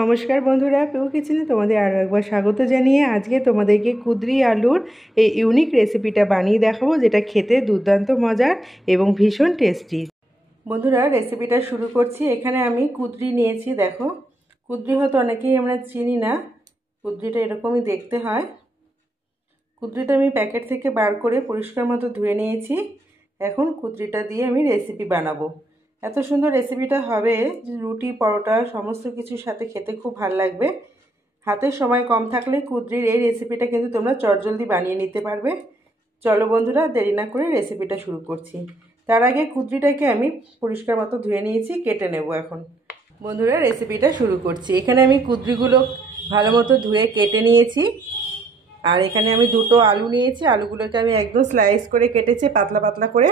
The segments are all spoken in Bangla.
নমস্কার বন্ধুরা, পিউ কিচেনে তোমাদের আরও একবার স্বাগত জানিয়ে আজকে তোমাদেরকে কুঁদরি আলুর এই ইউনিক রেসিপিটা বানিয়ে দেখাবো, যেটা খেতে দুর্দান্ত মজার এবং ভীষণ টেস্টি। বন্ধুরা, রেসিপিটা শুরু করছি। এখানে আমি কুঁদরি নিয়েছি। দেখো, কুঁদরি হয়তো অনেকেই আমরা চিনি না। কুঁদরিটা এরকমই দেখতে হয়। কুঁদরিটা আমি প্যাকেট থেকে বার করে পরিষ্কার মতো ধুয়ে নিয়েছি। এখন কুঁদরিটা দিয়ে আমি রেসিপি বানাবো। এত সুন্দর রেসিপিটা হবে যে রুটি, পরোটা সমস্ত কিছুর সাথে খেতে খুব ভালো লাগবে। হাতের সময় কম থাকলে কুঁদরির এই রেসিপিটা কিন্তু তোমরা চটজলদি বানিয়ে নিতে পারবে। চলো বন্ধুরা, দেরি না করে রেসিপিটা শুরু করছি। তার আগে কুঁদরিটাকে আমি পরিষ্কার মতো ধুয়ে নিয়েছি, কেটে নেব। এখন বন্ধুরা, রেসিপিটা শুরু করছি। এখানে আমি কুঁদরিগুলো ভালো মতো ধুয়ে কেটে নিয়েছি। আর এখানে আমি দুটো আলু নিয়েছি। আলুগুলোকে আমি একদম স্লাইস করে কেটেছি, পাতলা পাতলা করে।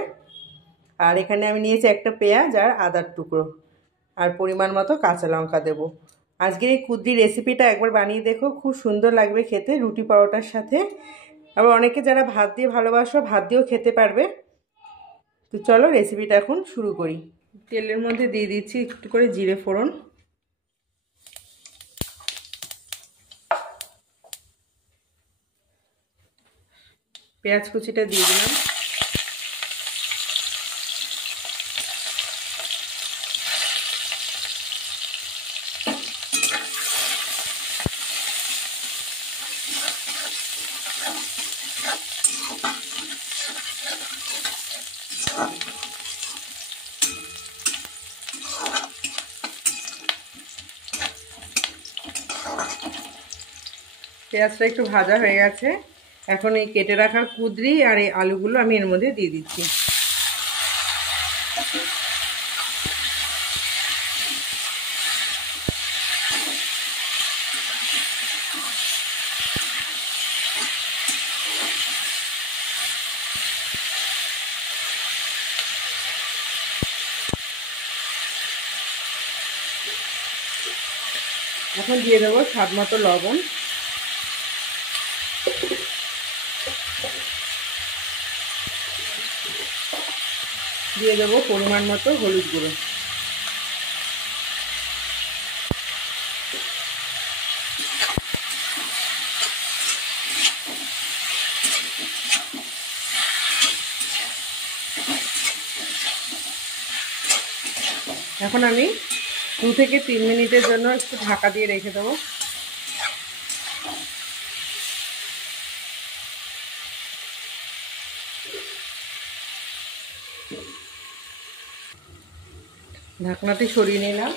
আর এখানে আমি নিয়েছি একটা পেঁয়াজ আর আদার টুকরো, আর পরিমাণ মতো কাঁচা লঙ্কা দেবো। আজকের এই কুঁদরি রেসিপিটা একবার বানিয়ে দেখো, খুব সুন্দর লাগবে খেতে রুটি পরোটার সাথে। আবার অনেকে যারা ভাত দিয়ে ভালোবাসো, ভাত দিয়েও খেতে পারবে। তো চলো রেসিপিটা এখন শুরু করি। তেলের মধ্যে দিয়ে দিচ্ছি একটু করে জিরে ফোড়ন, পেঁয়াজ কুচিটা দিয়ে দিলাম, পেঁয়াজটা একটু ভাজা হয়ে গেছে। এখন এই কেটে রাখা কুঁদরি আর এই আলুগুলো আমি এর মধ্যে দিয়ে দিচ্ছি। এখন দিয়ে দেবো স্বাদ মতো লবণ, দিয়ে দেবো পরিমাণ মতো হলুদ গুঁড়ো। এখন আমি 2 থেকে 3 মিনিটের জন্য একটু ঢাকা দিয়ে রেখে দেবো। ঢাকনাটি সরিয়ে নিলাম।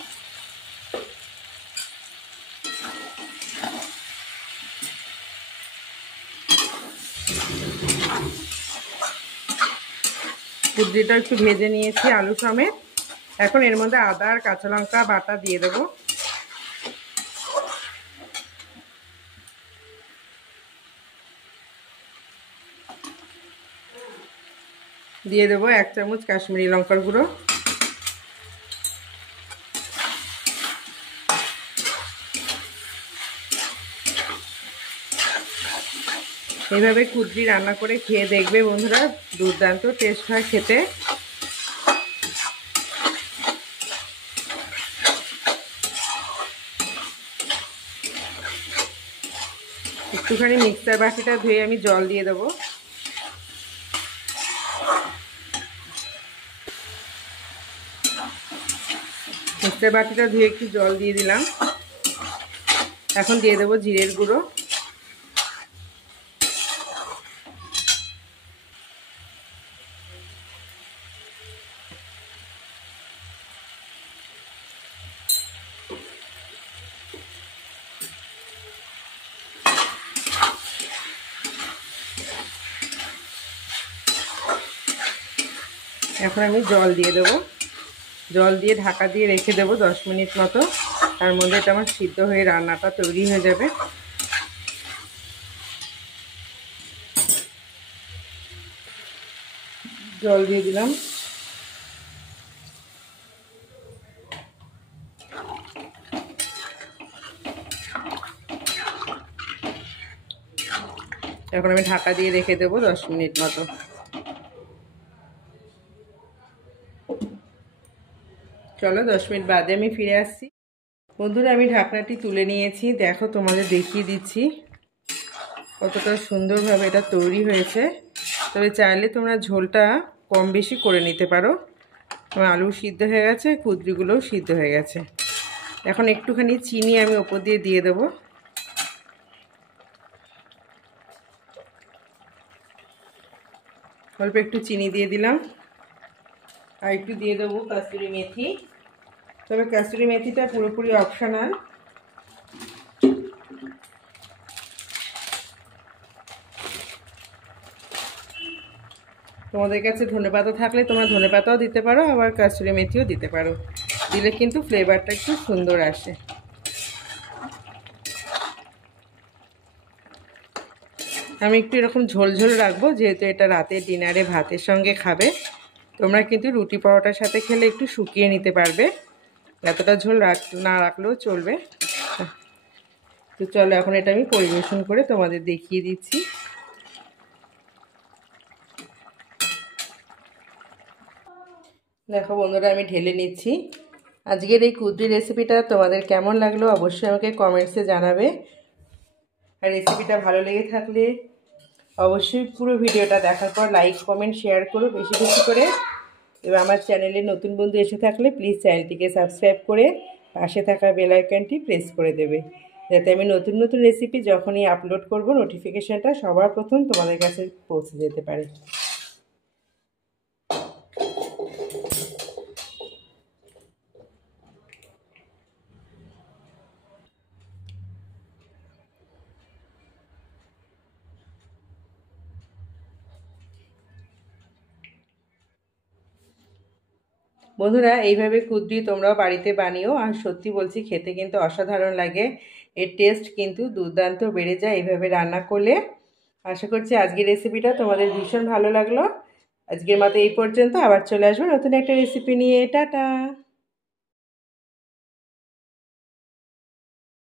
কুঁদরিটা একটু ভেজে নিয়েছি আলু সমেত। এখন এর মধ্যে আদা আর কাঁচা লঙ্কা বাটা দিয়ে দেবো। দিয়ে দেবো 1 চামচ কাশ্মীরি লঙ্কার গুঁড়ো। এইভাবে কুঁদরি রান্না করে খেয়ে দেখবে বন্ধুরা, দুর্দান্ত টেস্ট হয় খেতে। একটুখানি মিক্সার বাটিটা ধুয়ে আমি জল দিয়ে দেবো। মিক্সার বাটিটা ধুয়ে একটু জল দিয়ে দিলাম। এখন দিয়ে দেবো জিরের গুঁড়ো, এখন আমি জল দিয়ে দেবো। জল দিয়ে ঢাকা দিয়ে রেখে দেবো 10 মিনিট মতো। তার মধ্যে এটা আমার সিদ্ধ হয়ে রান্নাটা তৈরি হয়ে যাবে। জল দিয়ে দিলাম। এখন আমি ঢাকা দিয়ে রেখে দেবো 10 মিনিট মতো। চলো 10 মিনিট বাদে আমি ফিরে আসছি। বন্ধুরা আমি ঢাকনাটি তুলে নিয়েছি, দেখো তোমাদের দেখিয়ে দিচ্ছি কতটা সুন্দরভাবে এটা তৈরি হয়েছে। তবে চাইলে তোমরা ঝোলটা কম বেশি করে নিতে পারো। আমার আলু সিদ্ধ হয়ে গেছে, কুঁদরিগুলোও সিদ্ধ হয়ে গেছে। এখন একটুখানি চিনি আমি ওপর দিয়ে দেবো। অল্প একটু চিনি দিয়ে দিলাম, আর একটু দিয়ে দেবো কাসুরি মেথি। তবে কাসুরি মেথিটা পুরোপুরি অপশনাল। তোমাদের কাছে ধনেপাতা থাকলে তোমরা ধনেপাতাও দিতে পারো, আবার কাসুরি মেথিও দিতে পারো। দিলে কিন্তু ফ্লেভারটা একটু সুন্দর আসে। আমি একটু এরকম ঝোল ঝোল রাখবো, যেহেতু এটা রাতের ডিনারে ভাতের সঙ্গে খাবে। তোমরা কিন্তু রুটি পরোটার সাথে খেলে একটু শুকিয়ে নিতে পারবে, এতটা ঝোল না রাখলেও চলবে। তো চলো এখন এটা আমি পরিবেশন করে তোমাদের দেখিয়ে দিচ্ছি। দেখো বন্ধুরা আমি ঢেলে নিচ্ছি। আজকের এই কুদ্রি রেসিপিটা তোমাদের কেমন লাগলো অবশ্যই আমাকে কমেন্টসে জানাবে। আর রেসিপিটা ভালো লেগে থাকলে অবশ্যই পুরো ভিডিওটা দেখার পর লাইক কমেন্ট শেয়ার করো বেশি বেশি করে। এবার আমার চ্যানেলে নতুন বন্ধু এসে থাকলে প্লিজ চ্যানেলটিকে সাবস্ক্রাইব করে পাশে থাকা বেল আইকনটি প্রেস করে দেবে, যাতে আমি নতুন নতুন রেসিপি যখনই আপলোড করব নোটিফিকেশানটা সবার প্রথম তোমাদের কাছে পৌঁছে যেতে পারে। বন্ধুরা এইভাবে কুদ্রি তোমরাও বাড়িতে বানিও, আর সত্যি বলছি খেতে কিন্তু অসাধারণ লাগে। এর টেস্ট কিন্তু দুর্দান্ত বেড়ে যায় এইভাবে রান্না করলে। আশা করছি আজকের রেসিপিটা তোমাদের ভীষণ ভালো লাগলো। আজকের মতো এই পর্যন্ত, আবার চলে আসবো নতুন একটা রেসিপি নিয়ে। টাটা।